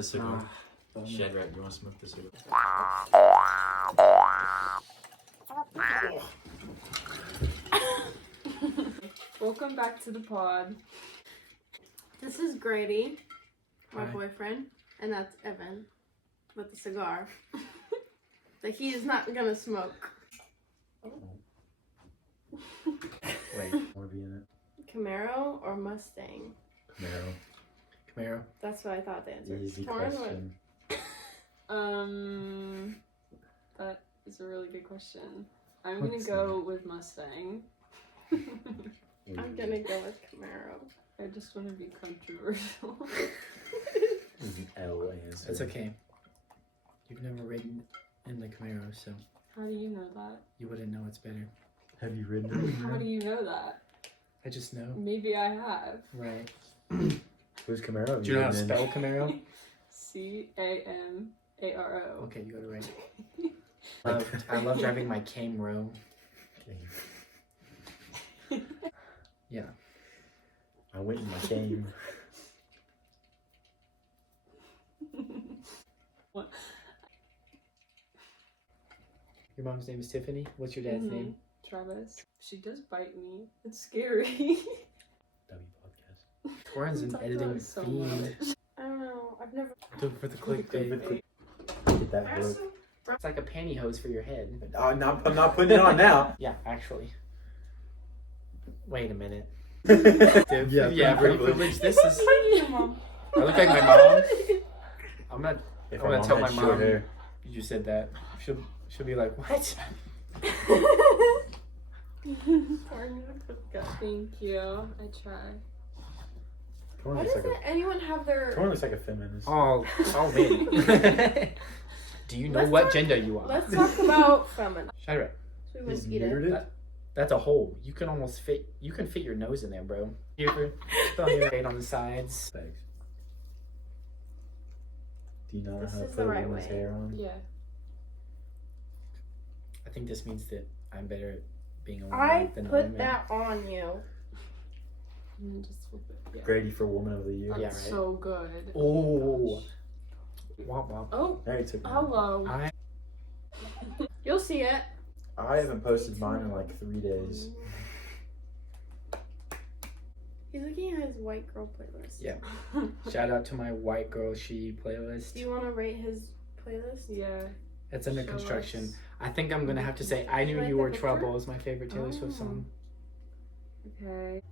smoke the cigar? Shed rat, you want to smoke the cigar? Welcome back to the pod. This is Grady, my Hi. boyfriend, and that's Evan with the cigar that he is not gonna smoke. Wait, want to be in it? Camaro or Mustang? Camaro. That's what I thought the answer. Easy Torn would- question. That is a really good question. I'm gonna go with Mustang. I'm gonna go with Camaro. I just want to be controversial. This is an L answer. It's okay. You've never ridden in the Camaro, so How do you know that? you wouldn't know it's better. Have you ridden it? How do you know that? I just know. Maybe I have. Right. Who's Camaro? Have Do you know how to ridden spell Camaro? Camaro. Okay, you got it right. I love driving my Camaro. in? Yeah. I went in my game. What? Your mom's name is Tiffany. What's your dad's name? Travis. She does bite me. It's scary. W podcast. Torrens an Talk editing about it so fiend. much. I don't know. I've never. Do it for the clickbait. Get that book. It's like a pantyhose for your head. I'm not putting it on now. Yeah, actually. Wait a minute. Dude, Yeah, pretty privileged. This is. Mom. I look like my mom. I'm not. If I'm our gonna mom tell had my short mom. hair. You just said that. She'll be like, what? Thank you. I try. Torn Why looks doesn't like anyone have their? Torn looks like a feminist. Oh man. Do you know Let's what talk- gender you are? Let's talk about feminine. Shut up. Should we He's mosquito? neutered it? That's a hole. You can almost fit. You can fit your nose in there, bro. You ever spell your name on the sides? Thanks. Do you know This how to is put the a right woman's way. hair on? Yeah. I think this means that I'm better at being a woman I than a put woman. that on you. And then just flip it. Yeah. Grady for Woman of the Year. That's Yeah, right. so good. Oh. Womp womp. Oh, Mary took mine. hello. You'll see it. I haven't posted mine in like 3 days. He's looking at his white girl playlist. Yeah. Shout out to my white girl she playlist. Do you want to rate his playlist? Yeah. It's under Show construction. us. I think I'm gonna have to say I Knew Like You the Were picture? Trouble is my favorite Taylor Swift song. Okay.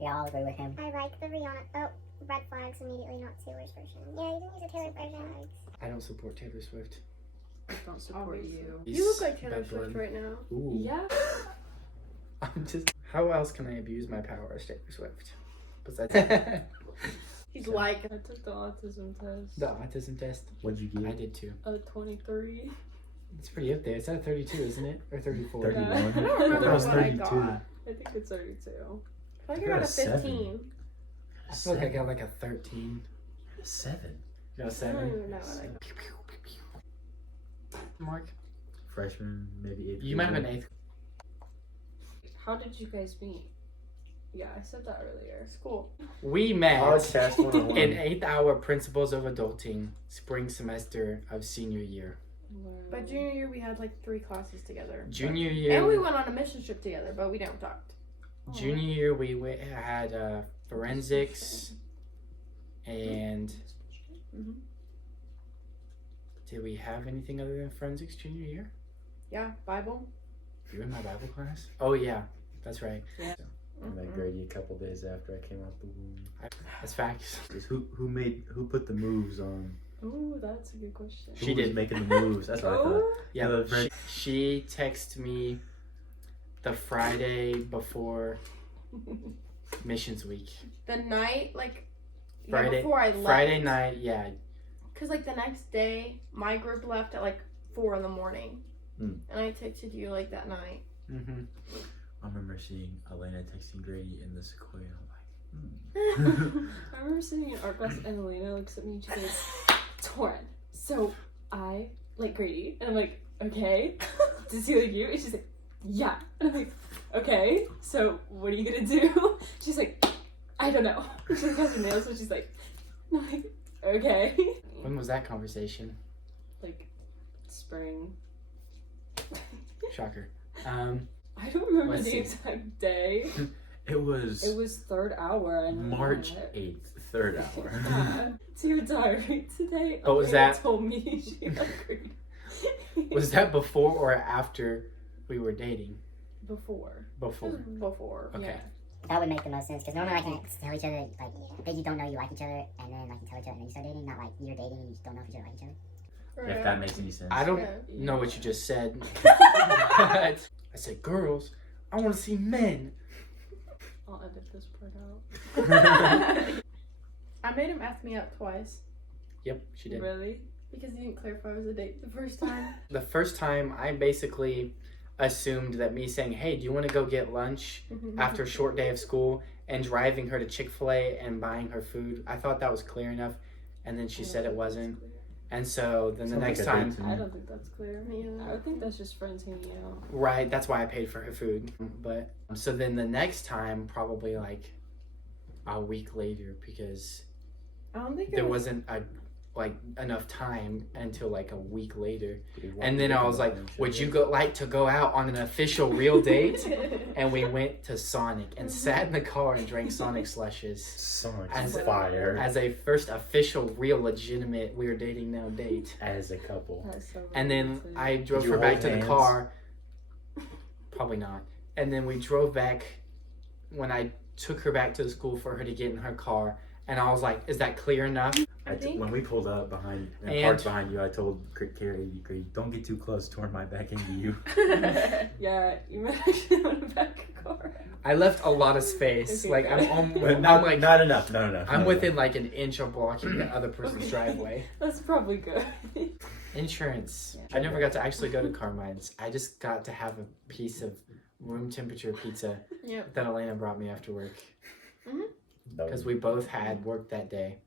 We all agree with him. I like the Rihanna. Oh, red flags immediately, not Taylor's version. Yeah, you didn't use a Taylor version. I don't support Taylor Swift. I don't support Obviously. you. You look like Taylor Bad Swift blood. right now. Ooh. Yeah. I'm just. How else can I abuse my power as Taylor Swift? Besides He's So- like, I took the autism test. the autism test, What'd you I get? did too. 23. It's pretty up there. It's at a 32, isn't it? Or 34? 31. Yeah. I don't remember That was what I 32. got. I think it's 32. I think I I got got a a 7. 15. I feel like I got like a 13. 7. You got a I don't 7? even know what I got. Mark? Freshman, maybe 8th. You might have an 8th. How did you guys meet? Yeah, I said that earlier. School. We met Podcast 101. in 8th hour Principles of Adulting, spring semester of senior year. But junior year, we had like 3 classes together. Junior And we year, went on a mission trip together, but we never talked. junior year we had forensics and Mhm. did we have anything other than forensics junior year? Yeah, Bible. You were in my Bible class? Oh yeah, that's right. Yeah. I met Grady a couple days after I came out the womb. That's facts. Who put the moves on? Ooh, that's a good question. She Who was did. making the moves? That's what I thought. Oh, Yeah, The she texted me the Friday before missions week. The night, like, Friday- before I left. Friday night, yeah. Because, like, the next day, my group left at, like, 4 in the morning. Hmm. And I texted you, like, that night. Mm-hmm. I remember seeing Elena texting Grady in the Sequoia. I'm like, I remember sitting in art class and Elena looks at me and she goes, Torrin, so I like Grady. And I'm like, okay. Does he like you? And she's like, yeah. And I'm like, okay, so what are you gonna do? She's like, I don't know. She like has her nails, so she's like, I'm like, okay. When was that conversation? Like spring. Shocker. I don't remember Let's the see. exact day. It was It was third hour. I know March that. 8th, third hour. Yeah. It's your diary today. But was Elena that- told me she agreed. Was that before or after we were dating? Before? Before. Before. Okay. Yeah. That would make the most sense because normally like you tell each other like that you don't know you like each other and then like you tell each other and then you start dating, not like you're dating and you just don't know if each other like each other. If that makes any sense. I don't Yeah. know what you just said. I said, girls, I want to see men. I'll edit this part out. I made him ask me out twice Yep, she did. Really? because he didn't clarify it was a date the first time. The first time, I basically assumed that me saying, hey, do you want to go get lunch after a short day of school and driving her to Chick-fil-A and buying her food, I thought that was clear enough. And then she said it wasn't. And so then the Sounds next like a time, date to I me. don't think that's clear. Me either. I would think that's just friends hanging out. right, that's why I paid for her food. But so then the next time, probably like a week later, because I don't think there it was. wasn't enough time until like a week later. And then I was like, would you like to go out on an official real date? And we went to Sonic and sat in the car and drank Sonic slushes Sonic's As- fire as a first official, real, legitimate, we're dating now date. as a couple. That's so And then romantic. I drove Did you her back hold to the hands? car. Probably not. And then we drove back when I took her back to the school for her to get in her car. And I was like, is that clear enough? I think- When we pulled up behind and And- parked behind you, I told Carrie, don't get too close, torn my back into you. Yeah, you might actually want to back a car. I left a lot of space. Okay, like good. I'm But not, like not enough, not enough. I'm not within enough. like an inch of blocking the other person's Okay. driveway. That's probably good. Insurance. Yeah. I never got to actually go to Carmine's. I just got to have a piece of room temperature pizza Yep. that Elena brought me after work That because was- we both had work that day.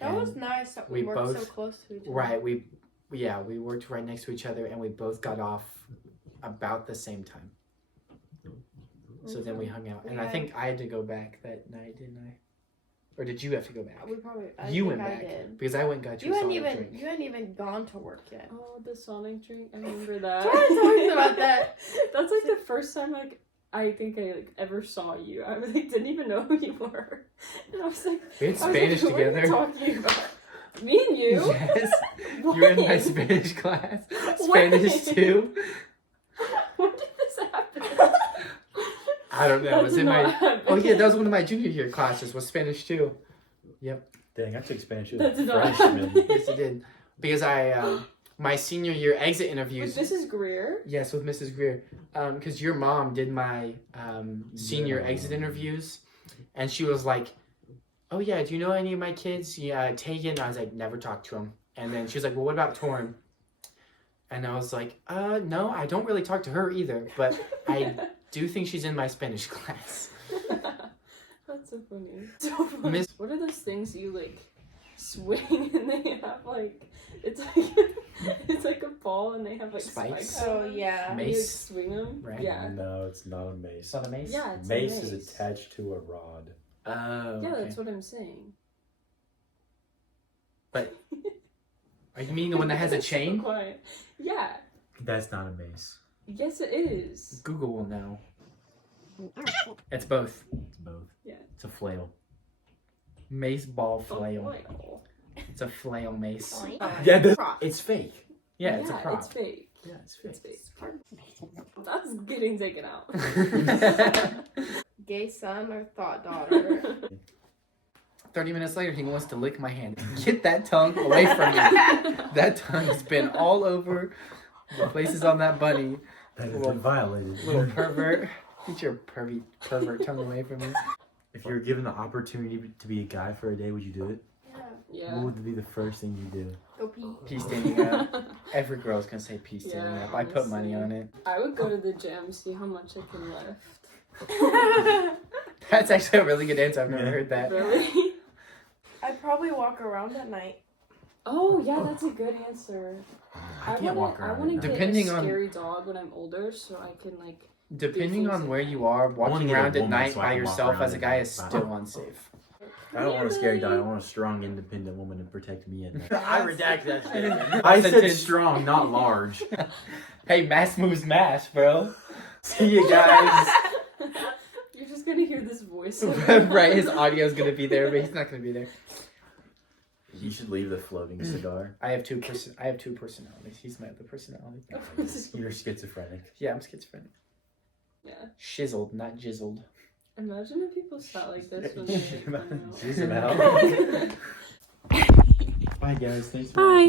That And- was nice that we we worked so both- close to each other. Right. We worked right next to each other and we both got off about the same time. So then we hung out, and I Yeah. think I had to go back that night, didn't I? Or did you have to go back? We probably. I You think went I back did. because I went and got you, You a hadn't Sonic even. drink. You hadn't even gone to work yet. Oh, the Sonic drink. I remember that. Someone talked about that. That's like the first time like I think I like ever saw you. I like didn't even know who you were, and I was like, We had I was Spanish like, what are you together. talking about? Me and you? Yes, you were in my When? Spanish class. Spanish When? too. When did this happen? I don't know. That It was did in my. not happen. Oh yeah, that was one of my junior year classes. Was Spanish too. Dang, I took Spanish as That a did not freshman. happen. Yes, it did. Because I my senior year exit Was interviews. Mrs. Greer? Yes, with Mrs. Greer. Because your mom did my senior Yeah. exit interviews, and she was like, "Oh yeah, do you know any of my kids? Yeah, Tate." And I was like, "Never talked to him." And then she was like, "Well, what about Torn?" And I was like, no, I don't really talk to her either, but I do think she's in my Spanish class." That's so funny. So funny. Miss- What are those things you like swing and they have like it's like it's like a ball and they have like Spikes? spikes. Oh on them? yeah. And you, like, Mace, swing them. right? Yeah. No, it's not a mace. It's not a mace? Yeah, it's Mace a mace. is attached to a rod. Oh, Yeah, okay. that's what I'm saying. Are you meaning the one that has a So chain? quiet. Yeah. That's not a mace. Yes, it is. Google will know. It's both. It's both. It's a flail. Mace ball flail. Oh, It's a flail mace. Yeah, Cross. it's fake. Yeah, it's a prop. It's fake. Yeah, it's It's fake. fake. That's getting taken out. Gay son or thought daughter. 30 minutes later, he wants to lick my hand. Get that tongue away from me. That tongue has been all over the places on that bunny. That has Little- been violated. Little pervert. Get your pervert tongue away from me. If you were given the opportunity to be a guy for a day, would you do it? Yeah. Yeah. What would be the first thing you do? Go pee. Pee standing up. Every girl's gonna say pee standing Yeah, up. I put money honestly. on it. I would go to the gym, see how much I can lift. That's actually a really good answer. I've never Yeah. heard that. Really? I'd probably walk around at night. Oh yeah, that's a good answer. I can't walk I around. want to at get night. Depending a on- scary dog when I'm older, so I can like. Depending on where you are, wanna walking get a around at woman night so I by can walk yourself around as a at guy night is by- still unsafe. I don't want a scary dog. I want a strong, independent woman to protect me. And I redact that shit. I said Sentence. strong, not large. Hey, mass moves mass, bro. See you guys. You're just gonna hear this voice. Right, his audio's gonna be there, but he's not gonna be there. You should leave the floating cigar. I have two personalities. He's my other personality. You're schizophrenic. Yeah, I'm schizophrenic. Yeah. Shizzled, not jizzled. Imagine if people sat like this when they Jizz 'em out. Bye guys. Thanks for Bye.